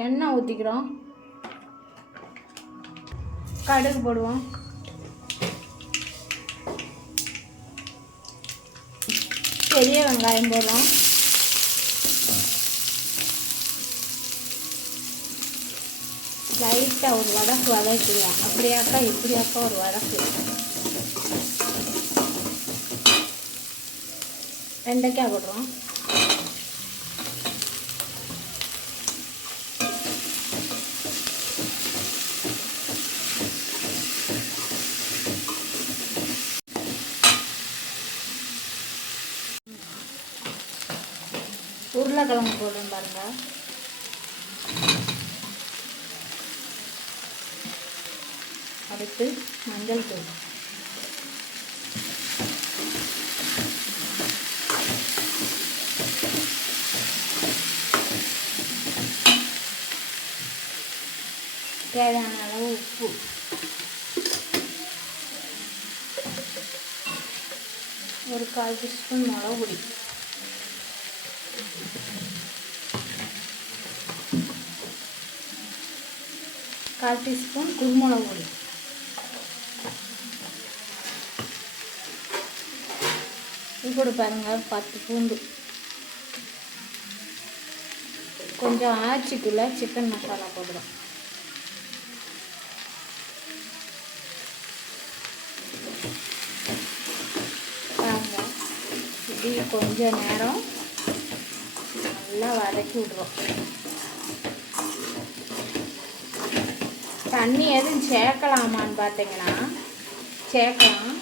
எண்ணெய் ஊற்றிக்கிறோம், கடுகு போடுவோம், பெரிய வெங்காயம் போடுறோம், லைட்டாக ஒரு வதக்கு வதக்குவோம். அப்படியாக்கா இப்படியாக்கா ஒரு வதக்கு. வெண்டைக்காய் போடுறோம், உருளைக்கிழங்கு போடுறோம் பாருங்கள், அடுத்து மஞ்சள் தூள், தேவையான அளவு உப்பு, ஒரு 1/4 டீஸ்பூன் மிளகு பொடி, கால் டீஸ்பூன் குருமிளகு பொடி, கூட பாருங்கள் 10 பூண்டு, கொஞ்சம் ஆச்சிக்குள்ளே சிக்கன் மசாலா போடுறோம். பாருங்கள், இப்படி கொஞ்சம் நேரம் நல்லா வதக்கி விட்றோம். தண்ணி எதுவும் சேர்க்கலாமான்னு பார்த்தீங்கன்னா சேர்க்கலாம்,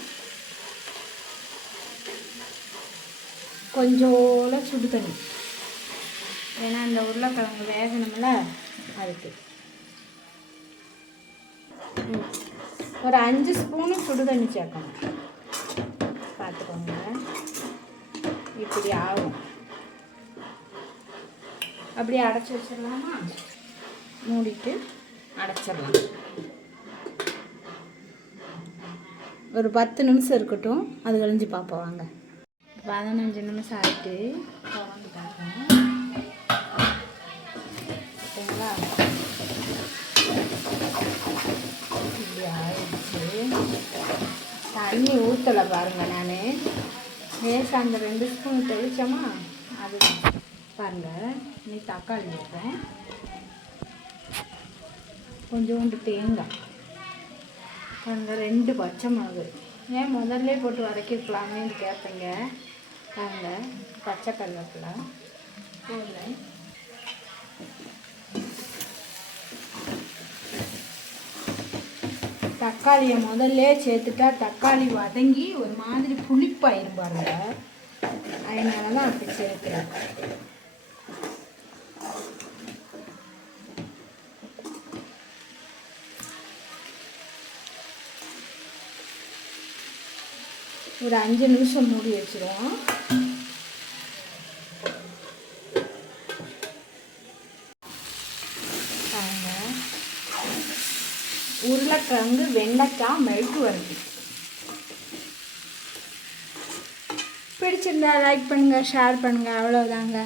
கொஞ்சோல சுடு தண்ணி, ஏன்னா இந்த உருளைக்கிழங்கு வேகணும்ல அதுக்கு. ஒரு 5 ஸ்பூனு சுடு தண்ணி சேர்க்கணும், பார்த்துக்கோங்க. இப்படி ஆகும். அப்படியே அடைச்சி வச்சிடலாமா? மூடிட்டு அடைச்சிடலாம். ஒரு 10 நிமிஷம் இருக்கட்டும், அது கழிஞ்சு பார்ப்போம் வாங்க. 15 நிமிஷம் ஆகிட்டு திறந்து பார்ப்போம். ஓகேங்களா? இப்படி ஆயிடுச்சு. தண்ணி ஊற்றலை பாருங்கள், நான் லேசாக அந்த 2 ஸ்பூன் தெளிச்சோமா அது பாருங்கள். நீ தக்காளி வைப்பேன், கொஞ்சோண்டு தேங்காய் பாருங்கள், 2 பச்சை மிளகு. ஏன் முதல்ல போட்டு வதக்கிக்கலாமேன்னு கேட்பீங்க. பாருங்கள், பச்சை கருவேப்பிலை போடல, தக்காளியை முதல்ல சேர்த்துட்டா தக்காளி வதங்கி ஒரு மாதிரி புளிப்பாயிரும் பாருங்க, அதனால தான் அப்படி சேர்க்குறேன். ஒரு 5 நிமிஷம் மூடி வச்சிருவோம். உருளைக்கிழங்கு வெண்டைக்காய் மெழுக்கு வருது. பிடிச்சிருந்தா லைக் பண்ணுங்கள், ஷேர் பண்ணுங்கள், அவ்வளோதாங்க.